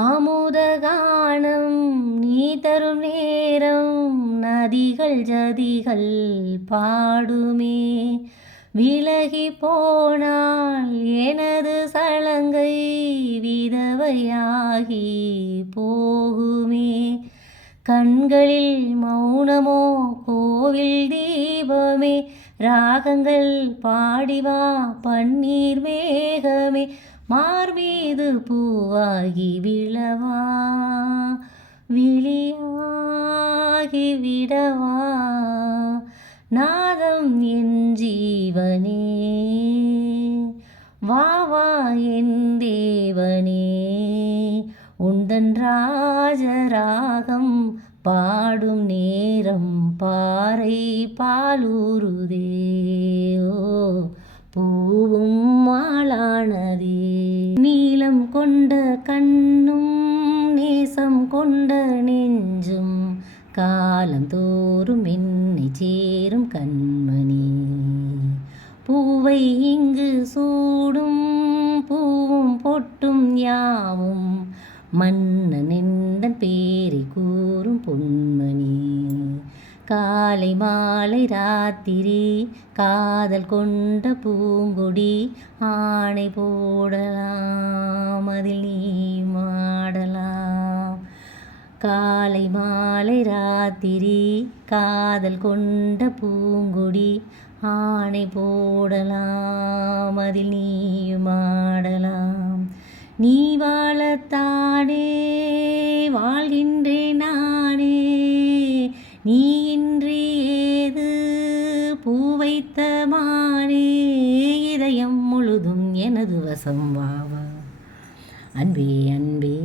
ஆமுதகானம் நீ தரும் நேரம் நதிகள் ஜதிகள் பாடுமே. விலகி போனால் எனது சலங்கை விதவையாகி போகுமே. கண்களில் மௌனமோ கோவில் தீபமே. ராகங்கள் பாடிவா பன்னீர் மேகமே. மார்மீது பூவாகி விழவா விழியாகி விடவா. நாதம் என் ஜீவனே வாவா என் தேவனே. உந்தன் ராஜராகம் பாடும் நேரம் பாறை பாலூருதே. ஓ பூவும் மாளானதே நீளம் கொண்ட கண்ணும் நேசம் கொண்ட நெஞ்சும் காலந்தோறும் என்னை சேரும் கண்மணி. பூவை இங்கு சூடும் பூவும் பொட்டும் யாவும் மன்னனே காலை மாலை ராத்திரி காதல் கொண்ட பூங்குடி ஆணை போடலாம் அதில் நீ மாடலாம். காலை மாலை ராத்திரி காதல் கொண்ட பூங்குடி ஆணை போடலாம் அதில் நீ மாடலாம். நீ வாழத்தானே நீ இன்றி ஏது பூ வைத்த இதயம் முழுதும் எனது வசம் வாவா. அன்பே அன்பே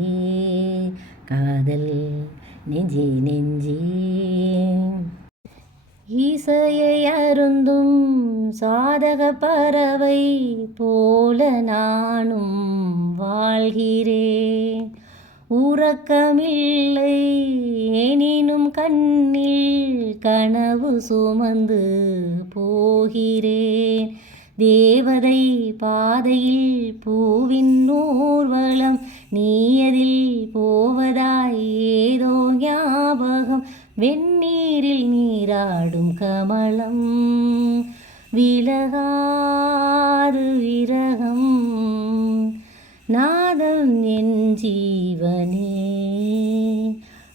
காதல் நெஞ்சே நெஞ்சே. ஈசையை அருந்தும் சாதக பறவை போல நானும் வாழ்கிறேன். உறக்கமில்லை. எனினும் கண்ணில் கனவு சுமந்து போகிறேன். தேவதை பாதையில் பூவின் ஊர்வலம் நீயதில் போவதாய் ஏதோ ஞாபகம் வெந்நீரில் நீராடும் கமலம். விலகாது விரகம் என் ஜீவனே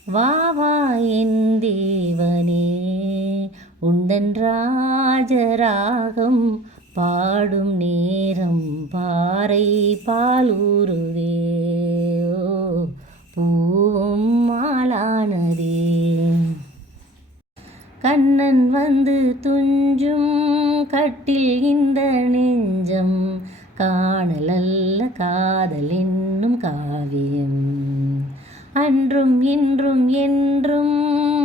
வா வா என் தேவனே. உந்தன் ராஜராகம் பாடும் நேரம் பாறை பாலூருவே பூவும் மாலானதே. கண்ணன் வந்து துஞ்சும் கட்டில் இந்த நெஞ்சம் காணலல்ல காதல் என்னும் காவியம். அன்றும் இன்றும் என்றும்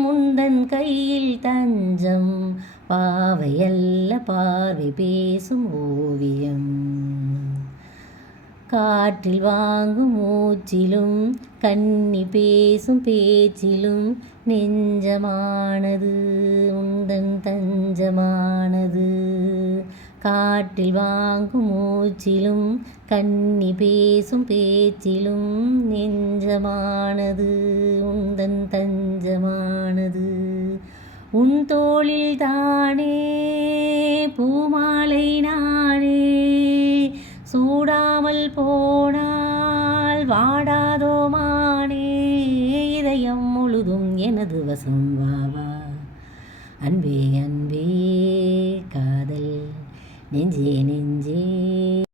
முந்தன் கையில் தஞ்சம். பாவையல்ல பார்வை பேசும் ஓவியம். காற்றில் வாங்கும் மூச்சிலும் கன்னி பேசும் பேச்சிலும் நெஞ்சமானது உந்தன் தஞ்சமானது. காற்றில் வாங்கும் மூச்சிலும் கன்னி பேசும் பேச்சிலும் நெஞ்சமானது உந்தன் தஞ்சமானது. உன் தோளில் தானே பூமாலை நானே. சூடாமல் போனால் வாடாதோ மானே. இதயம் முழுதும் எனது வசம் வாவா. அன்பே அன்பே காதல். 年纪年纪